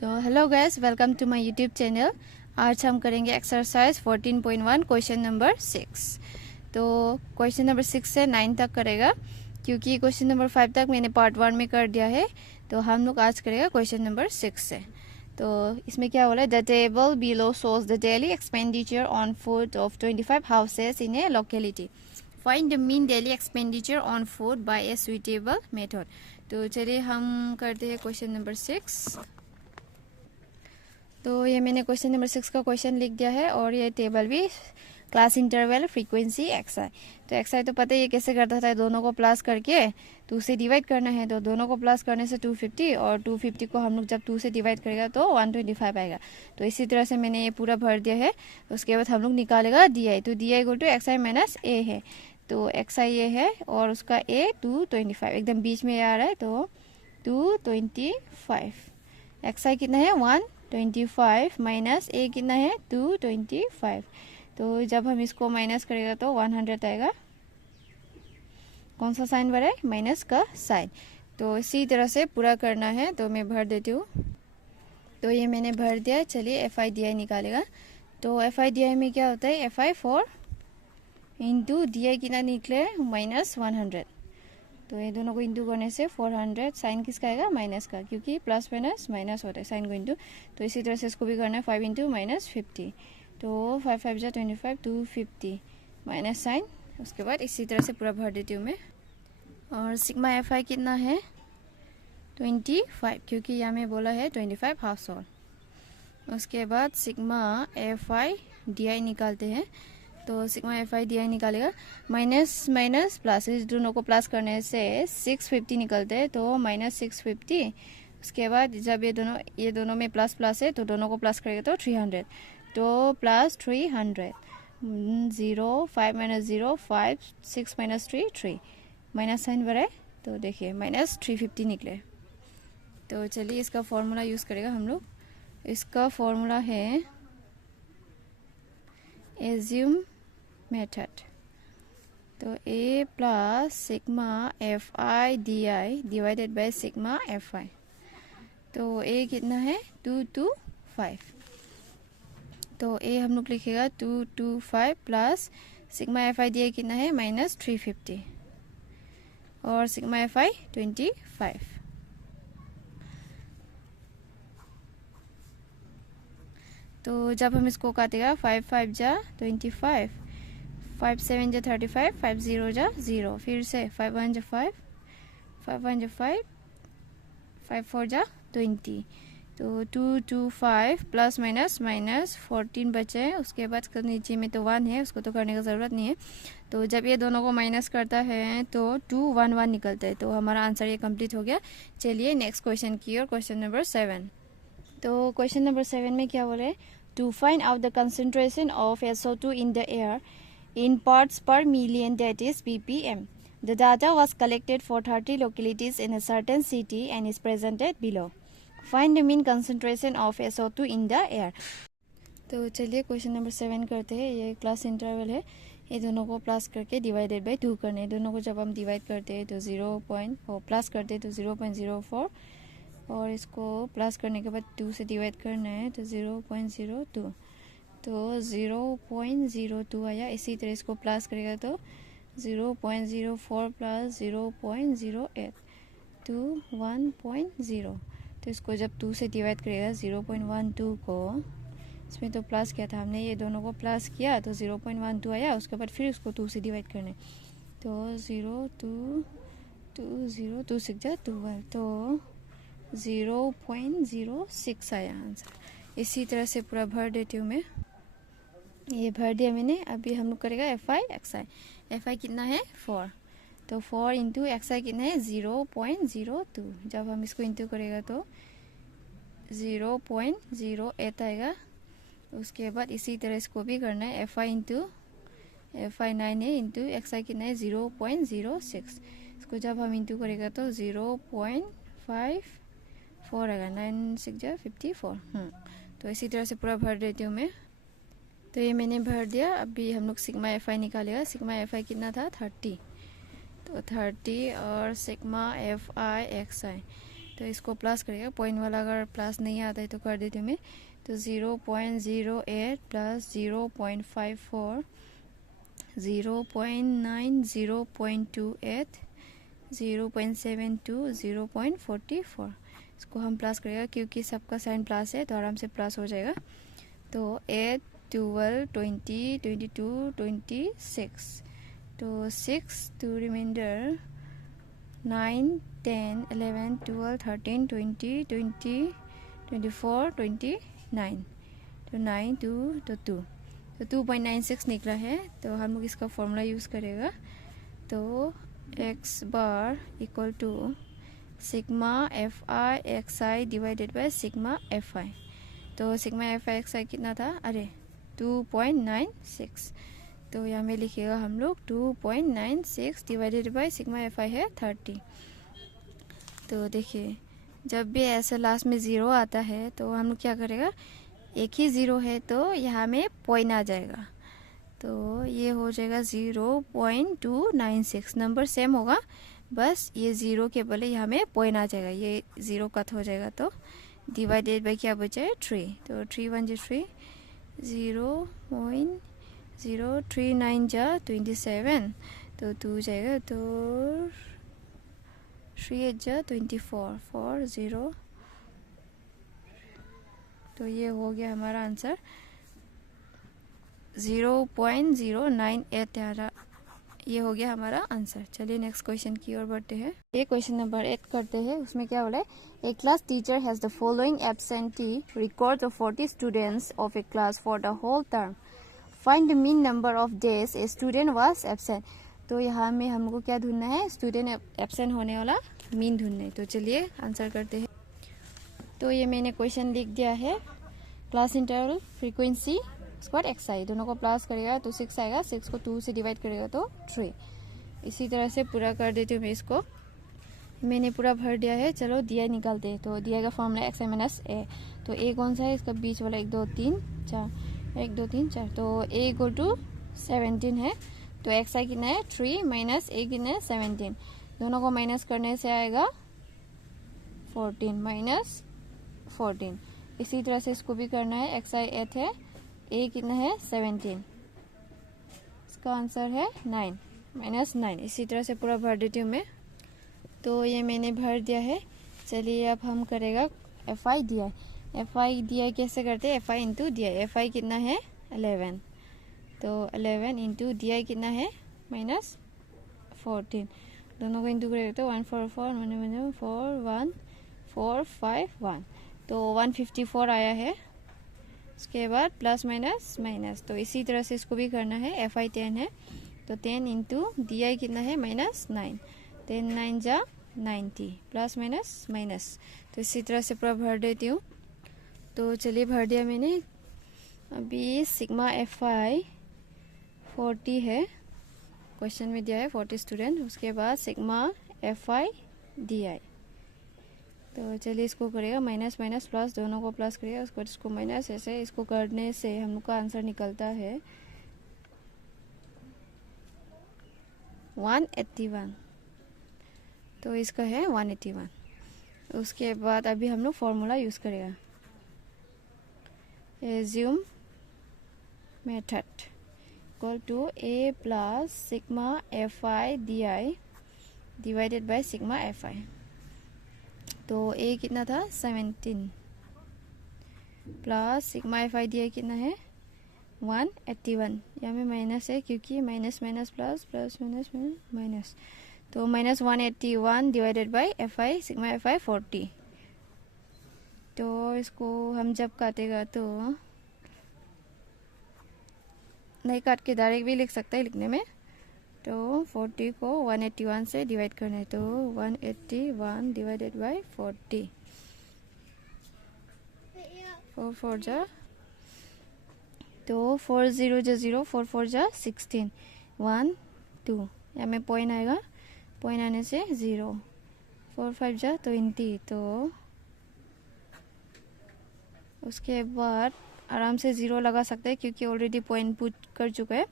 तो hello guys, welcome to my YouTube channel. आज हम करेंगे एक्सरसाइज 14.1 क्वेश्चन नंबर 6। तो क्वेश्चन नंबर 6 से 9 तक करेगा, क्योंकि क्वेश्चन नंबर 5 तक मैंने पार्ट 1 में कर दिया है। तो हम लोग आज करेगा क्वेश्चन नंबर 6 से। तो इसमें क्या बोला है, the table below shows the daily expenditure on food of 25 houses in A locality. Find the mean daily expenditure on food by A suitable method. तो चलिए हम करते हैं क्वेश्चन नंबर 6। तो ये मैंने क्वेश्चन नंबर 6 का क्वेश्चन लिख दिया है, और ये टेबल भी क्लास इंटरवल फ्रीक्वेंसी एक्सआई। तो एक्सआई तो पता है ये कैसे करता था, दोनों को प्लस करके 2 से डिवाइड करना है। तो दोनों को प्लस करने से 250, और 250 को हम लोग जब 2 से डिवाइड करेगा तो 125 आएगा। तो इसी तरह से मैंने ये पूरा भर दिया है। उसके बाद हम लोग निकालेगा डी आई। तो D I equal to X I minus A है। तो एक्सआई ये है और उसका ए 225 एकदम बीच में आ रहा है, तो 225। एक्सआई कितना है 125 माइनस ए कितना है 225। तो जब हम इसको माइनस करेगा तो 100 आएगा। कौन सा साइन भरा है, माइनस का साइन। तो इसी तरह से पूरा करना है। तो मैं भर देती हूँ। तो ये मैंने भर दिया। चलिए एफ आई डी आई निकालेगा। तो एफ आई डी आई में क्या होता है, F I 4 into D I कितना निकले माइनस 100। तो ये दोनों को इंटू करने से 400। साइन किसका आएगा, माइनस का, क्योंकि प्लस माइनस माइनस होता है साइन को इंटू। तो इसी तरह से इसको भी करना है 5 इंटू माइनस 50। तो 5 5 जा 25, 250 माइनस साइन। उसके बाद इसी तरह से पूरा भर देती हूँ मैं। और सिग्मा एफ आई कितना है 25, क्योंकि यहाँ में बोला है 25 हाफ सोल। उसके बाद sigma F I D i निकालते हैं। तो sigma F I D i निकालेगा, माइनस माइनस प्लस, इस दोनों को प्लस करने से 650 निकलते हैं। तो माइनस 650। उसके बाद जब ये दोनों में प्लस प्लस है, तो दोनों को प्लस करेगा तो 300। तो plus 300, 0 5 minus 0 5, 6 minus 3 3, minus sign भरा है। तो देखिए माइनस 350 निकले। तो चलिए इसका फॉर्मूला यूज़ करेगा हम लोग। इसका फॉर्मूला है एज्यूम मेथड। तो A plus sigma F I D I divided by sigma F I. तो ए कितना है 225। तो ए हम लोग लिखेगा 225 plus sigma F I D I कितना है माइनस 350, और सिग्मा एफ आई 25। तो जब हम इसको काटेगा 5 5 जा 25, 5 7 जा 35, 5 0 जा 0, फिर से 5 1 जा 5, 5 1 जा 5, 5 4 जा 20। तो 225 प्लस माइनस माइनस 14 बचे हैं। उसके बाद नीचे में तो 1 है, उसको तो करने का ज़रूरत नहीं है। तो जब ये दोनों को माइनस करता है तो 2 1 1 निकलता है। तो हमारा आंसर ये कंप्लीट हो गया। चलिए नेक्स्ट क्वेश्चन की और, क्वेश्चन नंबर 7। तो क्वेश्चन नंबर 7 में क्या बोले, to find out the concentration of SO2 in the air in parts per million, that is ppm. The data was collected for 30 localities in a certain city and is presented below. Find the mean concentration of SO2 in the air. तो चलिए question number 7 करते हैं। ये class interval है। ये दोनों को plus करके डिवाइडेड बाय 2 करने हैं। दोनों को जब हम डिवाइड करते हैं तो 0.4 प्लस करते हैं तो 0.04, और इसको प्लस करने के बाद 2 से डिवाइड करना है तो 0.02। तो 0.02 आया। इसी तरह इसको प्लस करेगा तो 0.04 प्लस 0.08 तो 1.0। तो इसको जब 2 से डिवाइड करेगा 0.12 को, इसमें तो प्लस किया था हमने, ये दोनों को प्लस किया तो 0.12 आया। उसके बाद फिर उसको 2 से डिवाइड करने, तो 0.2 2 6 जा 2, तो 0.06 आया आंसर। इसी तरह से पूरा भर देती हूँ मैं। ये भर दिया मैंने। अभी हम लोग करेगा F i x I. F I कितना है 4, तो 4 इंटू एक्स आई कितना है 0.02। जब हम इसको इंटू करेगा तो 0.08 आएगा। उसके बाद इसी तरह इसको भी करना है। एफ आई 9 है इंटू एक्स आई कितना है 0.06। इसको जब हम इंटू करेगा तो 0.54 आएगा। 9 6 जा 54। तो इसी तरह से पूरा भर देती हूँ मैं। तो ये मैंने भर दिया। अभी हम लोग सिग्मा एफ आई निकालेगा। सिग्मा एफ आई कितना था 30, तो 30, और सिग्मा एफ आई एक्स आई तो इसको प्लस करेगा, पॉइंट वाला अगर प्लस नहीं आता है तो कर देती हूँ मैं। तो 0.08 प्लस 0.54, 0.9, 0.28, 0.72, 0.44। इसको हम प्लस करेगा क्योंकि सबका साइन प्लस है तो आराम से प्लस हो जाएगा। तो 8, 12, 20, 22, 26, तो 6 टू रिमाइंडर 9, 10, 11, 12, 13, 20, 24, 29, तो 9, 2 तो 2, तो 2.96 निकला है। तो हम लोग इसका फॉर्मूला यूज़ करेगा। तो x bar equal to sigma F i x i divided by sigma F I. तो sigma F i x i कितना था, अरे 2.96, तो यहाँ में लिखिएगा हम लोग 2.96 divided by sigma F I है 30। तो देखिए जब भी ऐसा लास्ट में ज़ीरो आता है तो हम लोग क्या करेगा, एक ही ज़ीरो है तो यहाँ में पॉइंट आ जाएगा, तो ये हो जाएगा 0.296। नंबर सेम होगा, बस ये ज़ीरो के बदले यहाँ में पॉइंट आ जाएगा, ये ज़ीरो कट हो जाएगा। तो डिवाइडेड बाई क्या बचा है 3, तो 3 1 जा 3, 0.039 जा 27, तो 2 जाएगा, तो 3 8 जा 24, 4 0, तो ये हो गया हमारा आंसर 0.098। ये हो गया हमारा आंसर। चलिए नेक्स्ट क्वेश्चन की ओर बढ़ते हैं। ये क्वेश्चन नंबर 8 करते हैं। उसमें क्या बोला है, A class teacher has the following absentee record of 40 students of a class for the whole term, find the mean number of days a student was absent. तो यहाँ में हमको क्या ढूंढना है, स्टूडेंट एब्सेंट होने वाला मीन ढूंढना है। तो चलिए आंसर करते हैं। तो ये मैंने क्वेश्चन लिख दिया है, क्लास इंटरवल फ्रीक्वेंसी उसके बाद एक्स आई, दोनों को प्लस करेगा तो 6 आएगा, 6 को 2 से डिवाइड करेगा तो 3। इसी तरह से पूरा कर देती हूँ मैं इसको। मैंने पूरा भर दिया है। चलो दिया निकालते हैं। तो दिया का फॉर्मूला एक्स आई माइनस ए। तो ए कौन सा है, इसका बीच वाला 1 2 3 4, 1 2 3 4, तो ए इक्वल टू 17 है। तो एक्स आई कितना है 3 माइनस ए कितना है 17, दोनों को माइनस करने से आएगा 14 माइनस 14। इसी तरह से इसको भी करना है, एक्स आई 8 है, ए कितना है 17, इसका आंसर है 9 माइनस 9। इसी तरह से पूरा भर देती हूँ मैं। तो ये मैंने भर दिया है। चलिए अब हम करेगा F I D I. F I D I कैसे करते हैं, F I into D I. F I कितना है 11, तो 11 इंटू डी आई कितना है माइनस 14, दोनों को इंटू करेगा तो 1 4 4 1 4 1 4 5 1, तो 154 आया है। उसके बाद प्लस माइनस माइनस, तो इसी तरह से इसको भी करना है। एफ आई 10 है, तो 10 इंटू डी आई कितना है माइनस 9, 10 9 जा 90, प्लस माइनस माइनस। तो इसी तरह से पूरा भर देती हूँ। तो चलिए भर दिया मैंने। अभी सिग्मा एफ आई 40 है, क्वेश्चन में दिया है 40 स्टूडेंट। उसके बाद sigma F I D I. तो चलिए इसको करेगा माइनस माइनस प्लस, दोनों को प्लस करेगा, उसको इसको माइनस, ऐसे इसको करने से हम लोग का आंसर निकलता है 181। तो इसका है 181। उसके बाद अभी हम लोग फॉर्मूला यूज़ करेगा, assume method equal to A plus sigma F I D I divided by sigma F I. तो ए कितना था 17 plus sigma F I D I कितना है 181। यहाँ में माइनस है क्योंकि minus minus plus, plus minus minus, तो minus 181 divided by F I sigma F I 40। तो इसको हम जब काटेगा तो नहीं काट के डायरेक्ट भी लिख सकते हैं लिखने में। तो 40 को 181 से डिवाइड करना है, तो 181 डिवाइडेड बाई 40, 4 4 जा, तो 4 0 जा 0, 4 4 जा 16, 1 2, यहाँ में पॉइंट आएगा, पॉइंट आने से 0, 4 5 जा 20। तो उसके बाद आराम से 0 लगा सकते हैं क्योंकि ऑलरेडी पॉइंट पुट कर चुका है।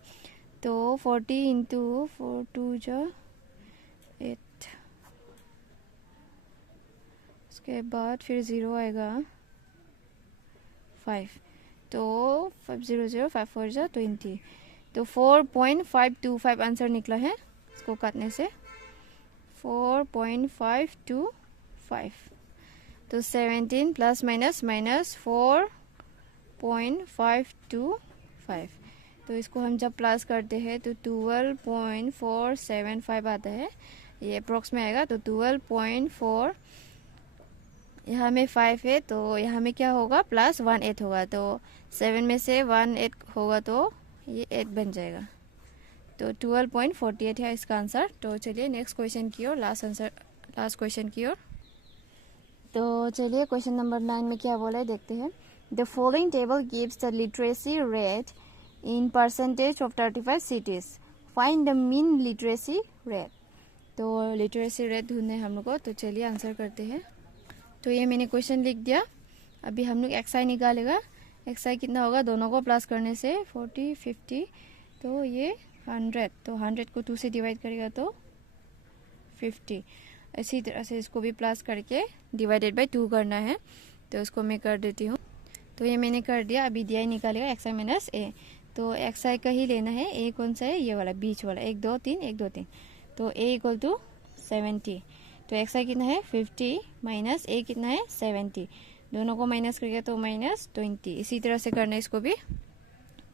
तो 40 इंटू 4 2 जा 8, उसके बाद फिर 0 आएगा 5, तो 500 5 4 जा 20, तो 4.525 आंसर निकला है इसको काटने से 4.525। तो 17 प्लस माइनस माइनस 4.525, तो इसको हम जब प्लस करते हैं तो 12.475 आता है, ये अप्रोक्स में आएगा। तो 12.4, यहाँ में 5 है तो यहाँ में क्या होगा प्लस 1 8 होगा, तो 7 में से 1 8 होगा तो ये 8 बन जाएगा। तो 12.48 है इसका आंसर। तो चलिए नेक्स्ट क्वेश्चन की ओर, लास्ट क्वेश्चन की ओर। तो चलिए क्वेश्चन नंबर 9 में क्या बोला है देखते हैं। The following table gives the literacy rate in percentage of 35 cities, find the mean literacy rate. तो लिटरेसी रेट ढूंढने हम लोग को, तो चलिए आंसर करते हैं। तो ये मैंने क्वेश्चन लिख दिया। अभी हम लोग एक्स आई निकालेगा। एक्स आई कितना होगा, दोनों को प्लस करने से 40 50, तो ये 100, तो 100 को 2 से डिवाइड करेगा तो 50। इसी तरह से इसको भी प्लस करके डिवाइडेड बाय 2 करना है, तो उसको मैं कर देती हूँ। तो ये मैंने कर दिया। अभी डी आई निकालेगा एक्स आई माइनस ए। तो एक्स आई का ही लेना है। ए कौन सा है, ये वाला बीच वाला, 1 2 3 1 2 3। तो ए इक्वल टू 70। तो एक्स आई कितना है 50 माइनस ए कितना है 70, दोनों को माइनस करके तो माइनस 20। इसी तरह से करना है इसको भी।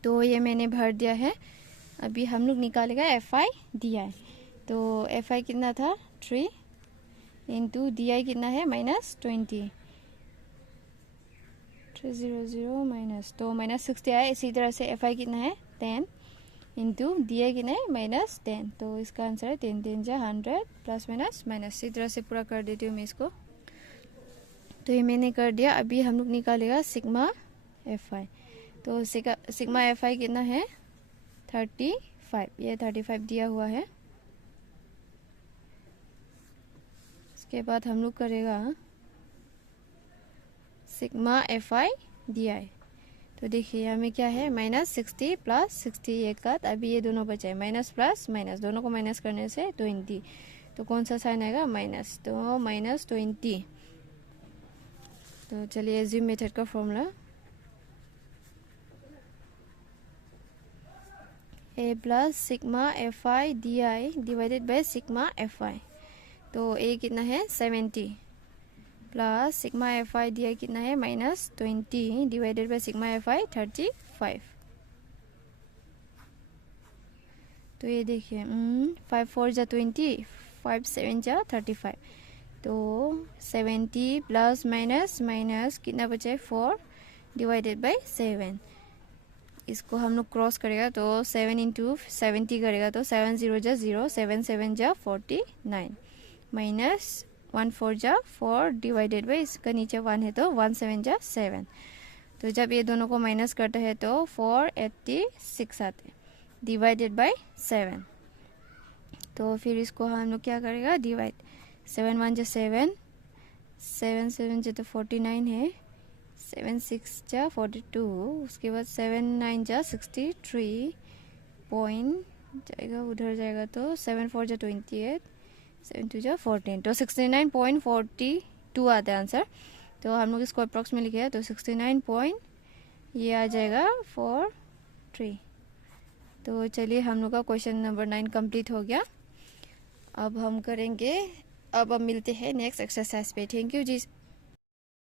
तो ये मैंने भर दिया है। अभी हम लोग निकालेगा एफ आई डी आई। तो एफ आई कितना था 3 इंटू डी आई कितना है माइनस 20, 300 माइनस, तो माइनस 60 आया। इसी तरह से एफ आई कितना है 10 इंटू डी आई कितना है माइनस 10, तो इसका आंसर है 10 10 जा 100 प्लस माइनस माइनस। इसी तरह से पूरा कर देती हूँ मैं इसको। तो ये मैंने कर दिया। अभी हम लोग निकालेगा सिग्मा एफ आई। तो सिग्मा एफ आई कितना है 35, ये 35 दिया हुआ है। इसके बाद हम लोग करेगा sigma F I D I. तो देखिए हमें क्या है माइनस 60 प्लस 60 एक का, अभी ये दोनों बचे हैं माइनस प्लस माइनस, दोनों को माइनस करने से 20, तो कौन सा साइन आएगा माइनस, तो माइनस 20। तो चलिए एज्यूम मेथड का formula, A plus sigma F I D I divided by sigma F I. तो ए कितना है 70 plus sigma F I D I कितना है minus 20 divided by sigma F I 35। तो ये देखिए 5 4 जा 20, 5 7 जा 35, तो 70 प्लस माइनस माइनस कितना बचे 4 डिवाइडेड बाय 7। इसको हम लोग क्रॉस करेगा तो 7 इंटू 70 करेगा तो 7 0 जा 0, 7 7 जा 49 माइनस 1 4 जा 4 डिवाइडेड बाई इसका नीचे 1 है तो 1 7 जा 7। तो जब ये दोनों को माइनस करते हैं तो 486 आते डिवाइडेड बाई 7। तो फिर इसको हम लोग क्या करेगा डिवाइड, 7 1 जा 7, 7 7 जा तो 49 है, 7 6 जा 42, उसके बाद 7 9 जा 63 पॉइंट जाएगा उधर जाएगा तो 7 4 जा 28, 7 2 जा 14, तो 69.42 आता है आंसर। तो हम लोग इसको अप्रॉक्स में लिखे हैं तो 69 पॉइंट ये आ जाएगा 43। तो चलिए हम लोग का क्वेश्चन नंबर 9 कंप्लीट हो गया। अब हम करेंगे, अब मिलते हैं नेक्स्ट एक्सरसाइज पे। Thank you ji.